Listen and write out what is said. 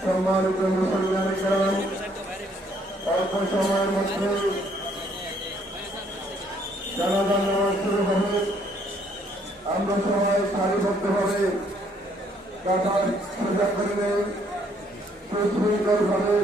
সম্মানিত মুসলমানেরা অল্প সময়ের মধ্যে জানাজা নামাজ শুরু হবে। আমরা সবাই সারিবদ্ধভাবে কাঁধ সোজা করে সুশৃঙ্খলভাবে